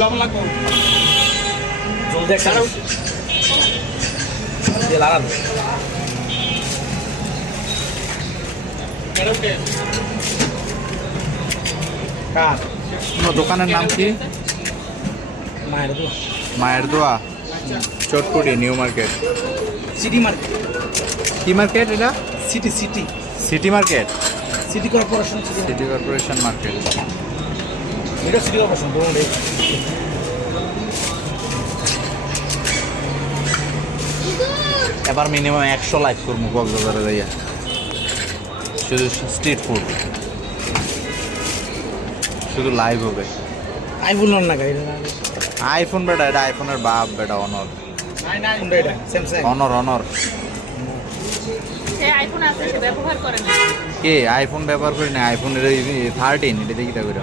লবণ লাগবে জল দেখ সারা দিয়ে লাগাবো কার তোমার দোকানের নাম কি? মায়ের তো মায়ের দোয়া, চটকুটি, নিউ মার্কেট। সিটি মার্কেট কি মার্কেট এটা? City city city market, city corporation city corporation market. এটা সিটি কর্পোরেশন বলুন রে এবার মিনিমাম 100 লাইক করবো কক্সবাজারে যাইয়া, শুধু স্ট্রিট ফুড, শুধু লাইভ হবে। আইফোন না গাড়ি আইফোন বেটা, এটা আইফোনের বাপ বেটা, অনর কোনটা এটা স্যামসাং অনর অনর। সে আইফোন আছে সে ব্যবহার করে না কে আইফোন ব্যবহার করি না? আইফোনের ওই 13 এটা দেখি তা করে